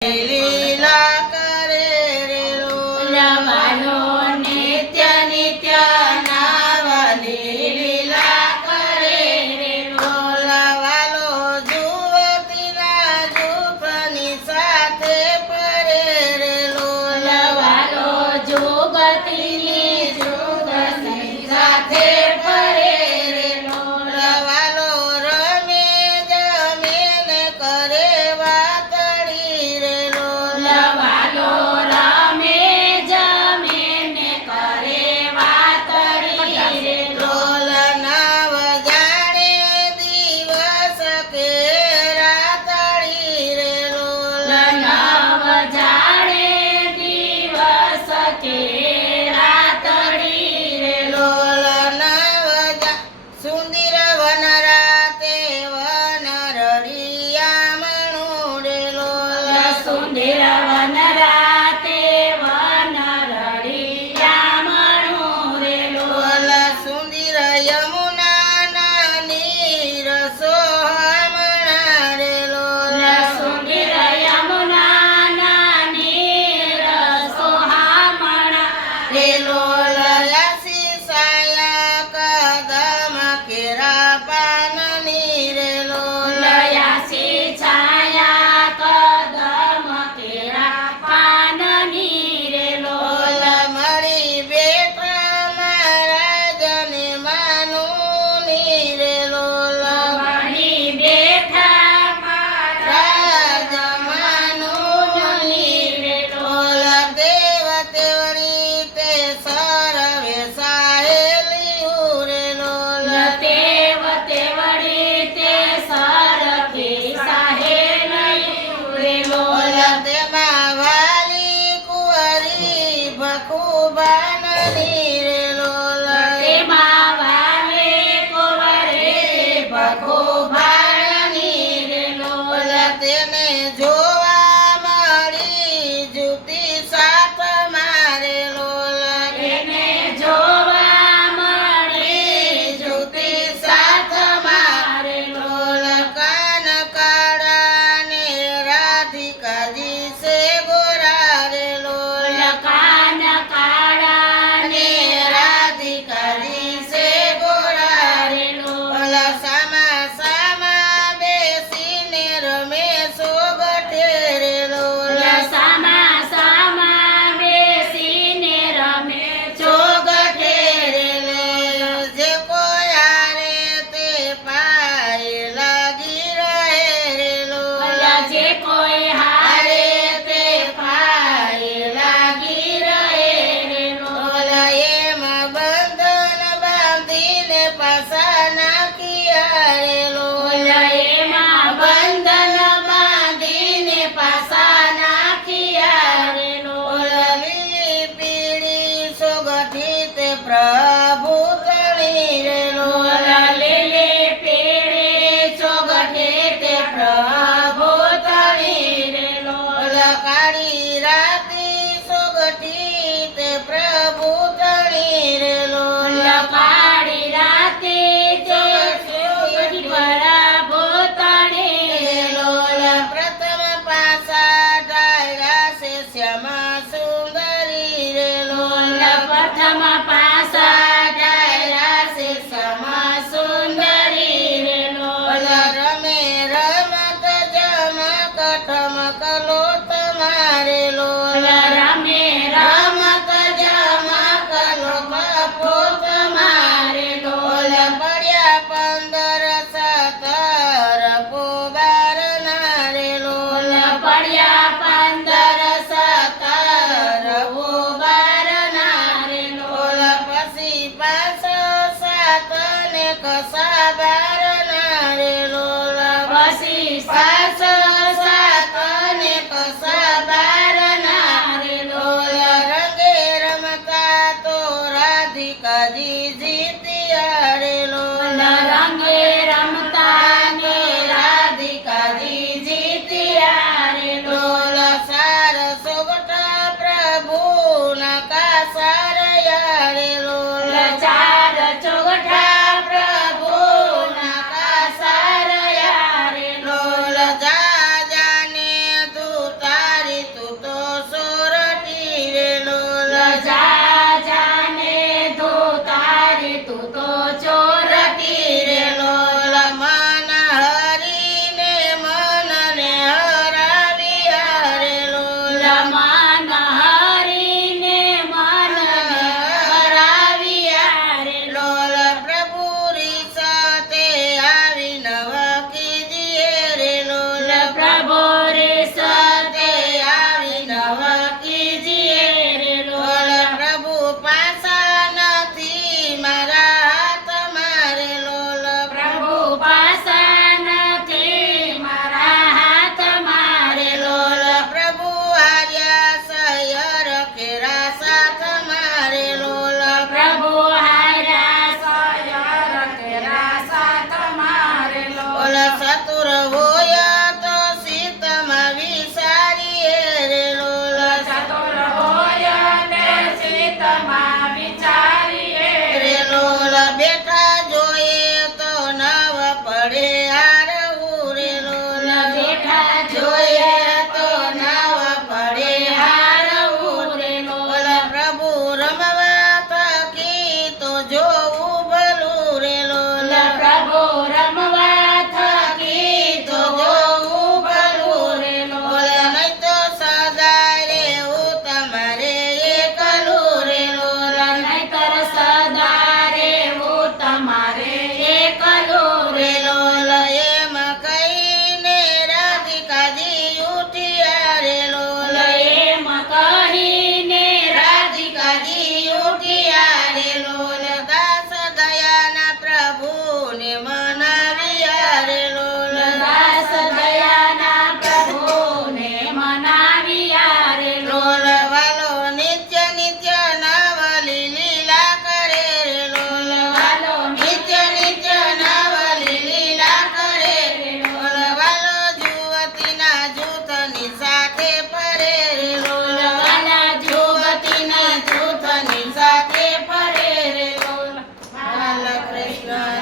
લીલા કરે રે લોલવાલો નિત્ય નિત્ય નાવલી લીલા કરે રે લોલવાલો જુવતીના જૂફની સાથે પડે રે લોલવાલો જુગતીની જુગની સાથે પડે રે લોલવાલો રમે જમે ને કરે વાતડી રે લોલવાલો રમે જમે ને કરે વાતડી રે લોલ નવ જાણે દિવસ કે રાતડી રે લોલ નવ જાણે દિવસ કે રાતડી રે લોલ નવ સુંદર વન રાતે વન રળિયામણું રે લોલ સુંદર વન રાતે વન રળિયામણું રે લોલ સુંદર યમુનાના નીર સોહમણા રે લોલ સુંદર યમુનાના નીર સોહમણા રે લોલ યાસી સાયા કદમ કેરા પાનની રે લોલ યાસી છાયા કદમ કેરા પાનની રે લોલ મળી બેઠા મારા જને માનુની રે લોલ મળી બેઠા મારા જમાનુની રે લોલ દેવ તેવડી તે સરવે સાહેલી રે લોલ દેવ તેવડી તે સરખી સાહેલી રે લોલ તેમાં વાલી કુંવરી ભખુબાનની રે લોલ તેમાં વાલી કુંવરી ભખુબાનની રે લોલ તેને જોવા મળી જુતી સાથ મારે લોલ તેને જોવા મળી જુતી સાથ મારે લોલ કાન કાળા ને રાધિકાજી સે ગોરા રે લોલ કાન કાળા ને રાધિકાજી સે ગોરા રે લોલ સામા સામા બેસીને રમે સોગઠે રે લોલ સામા સામા બેસીને રમે ચોગઠે રે લોલ જે કોઈ હારે તે પાય લાગી રહે રે લોલ જે કોઈ હારે તે પાય લાગી રહે રે લોલ એમાં બંધન બાંધીને પાછા નાખ્યા રે લોલ એમાં બંધન બાંધીને પાછા નાખ્યા રે લોલ લીલી પીળી સોગઠી તે પ્રભુ તણી રે લોલ લીલી પીળી સોગઠી તે પ્રભુ તણી રે લોલ કાળી રાતી સોગઠી તે પ્રભુ તણી રે લોલ કાળી રાતી તે સોગઠી પ્રભુ તણી રે લોલ પ્રથમ પાસા ડાયરા સે શ્યામા સુંદરી રે લોલ પ્રથમ પાસા ડાયરા સે શ્યામા સુંદરી રે લોલ રમે રમત જમક ઠમક લો તમારે લોલ રમે રમત જમક લો કપો તમારે લોલ પડ્યા 15 17 કુંવાર ના રે લોલ પડ્યા